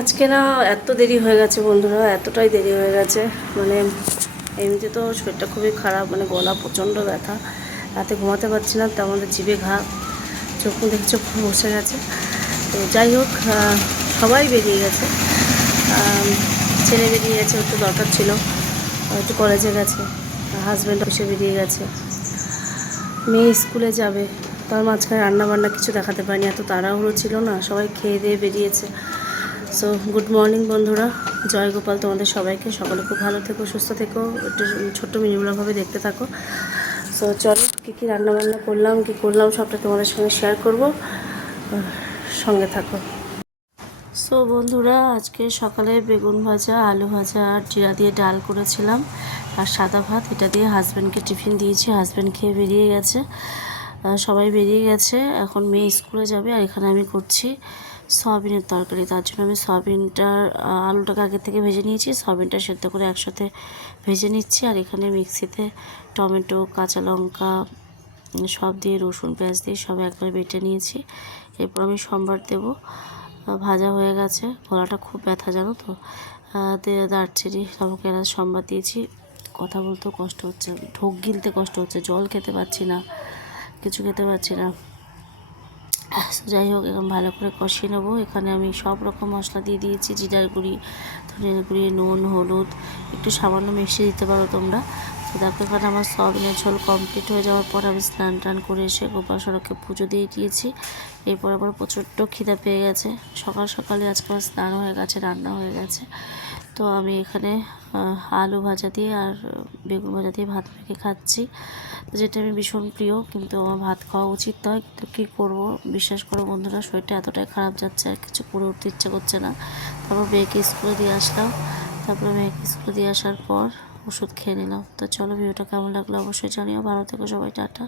আজকে না এত দেরি হয়ে গেছে বন্ধুরা, এতটাই দেরি হয়ে গেছে। মানে এমনিতে তো শরীরটা খুবই খারাপ, মানে গলা প্রচণ্ড ব্যথা, রাতে ঘুমাতে পারছি না। তো আমাদের জিভে ঘা, চোখ মুখ চোখ বসে গেছে। তো যাই হোক, সবাই বেরিয়ে গেছে। ছেলে বেরিয়ে গেছে, একটু দরকার ছিল, একটু কলেজে গেছে। হাজব্যান্ড অফিসে বেরিয়ে গেছে। মেয়ে স্কুলে যাবে, তার মাঝখানে রান্নাবান্না কিছু দেখাতে পারিনি, এত তাড়াহুড়ো ছিল না। সবাই খেয়ে দিয়ে বেরিয়েছে। সো গুড মর্নিং বন্ধুরা, জয় গোপাল তোমাদের সবাইকে। সকলে খুব ভালো থেকো, সুস্থ থেকো, একটু ছোট্ট মিনিমুলাভাবে দেখতে থাকো। সো চলো, কী রান্নাবান্না করলাম, কী করলাম সবটা তোমাদের সঙ্গে শেয়ার করব, সঙ্গে থাকো। সো বন্ধুরা, আজকে সকালে বেগুন ভাজা, আলু ভাজা আর জিরা দিয়ে ডাল করেছিলাম, আর সাদা ভাত। এটা দিয়ে হাজব্যান্ডকে টিফিন দিয়েছি, হাজব্যান্ড খেয়ে বেরিয়ে গেছে। সবাই বেরিয়ে গেছে, এখন মেয়ে স্কুলে যাবে। আর এখানে আমি করছি সয়াবিনের তরকারি। তার জন্য আমি সয়াবিনটার আলুটাকে আগে থেকে ভেজে নিয়েছি, সয়াবিনটা সেদ্ধ করে একসাথে ভেজে নিচ্ছি। আর এখানে মিক্সিতে টমেটো, কাঁচা লঙ্কা সব দিয়ে, রসুন পেঁয়াজ দিয়ে সব একবারে বেটে নিয়েছি। এরপর আমি সম্বার দেবো। ভাজা হয়ে গেছে, গলাটা খুব ব্যথা জানো তো। দারচিনি, লবঙ্গ, এলাচ সম্বার দিয়েছি। কথা বলতেও কষ্ট হচ্ছে, ঢোক গিলতে কষ্ট হচ্ছে, জল খেতে পারছি না, কিছু খেতে পারছি না। যাই হোক, এখন ভালো করে কষিয়ে নেবো। এখানে আমি সব রকম মশলা দিয়ে দিয়েছি, জিরার গুঁড়ি, ধনিয়ার গুঁড়ি, নুন, হলুদ, একটু সামান্য মিশিয়ে দিতে পারো তোমরা। তো দেখো, এখানে আমার সয়াবিনের ঝোল কমপ্লিট হয়ে যাওয়ার পর আমি স্নান টান করে এসে গোপাল সড়ককে পুজো দিয়ে দিয়েছি। এরপর আবার প্রচণ্ড খিদা পেয়ে গেছে। সকাল সকালে আজকাল স্নান হয়ে গেছে, রান্না হয়ে গেছে। তো আমি এখানে আলু ভাজা দিয়ে আর বেগুন ভাজা দিয়ে ভাত মেখে খাচ্ছি, যেটা আমি ভীষণ প্রিয়। কিন্তু আমার ভাত খাওয়া উচিত নয়, কিন্তু কী করবো, বিশ্বাস করো বন্ধুরা, শরীরটা এতটাই খারাপ যাচ্ছে, আর কিছু করে উঠতে ইচ্ছে করছে না। তারপর মেয়েকে স্কুলে দিয়ে আসলাম। তারপরে মেয়েকে স্কুলে দিয়ে আসার পর ওষুধ খেয়ে নিলাম। তো চলো, ভিডিওটা কেমন লাগলো অবশ্যই জানিও। ভালো থেকো সবাই, টাটা।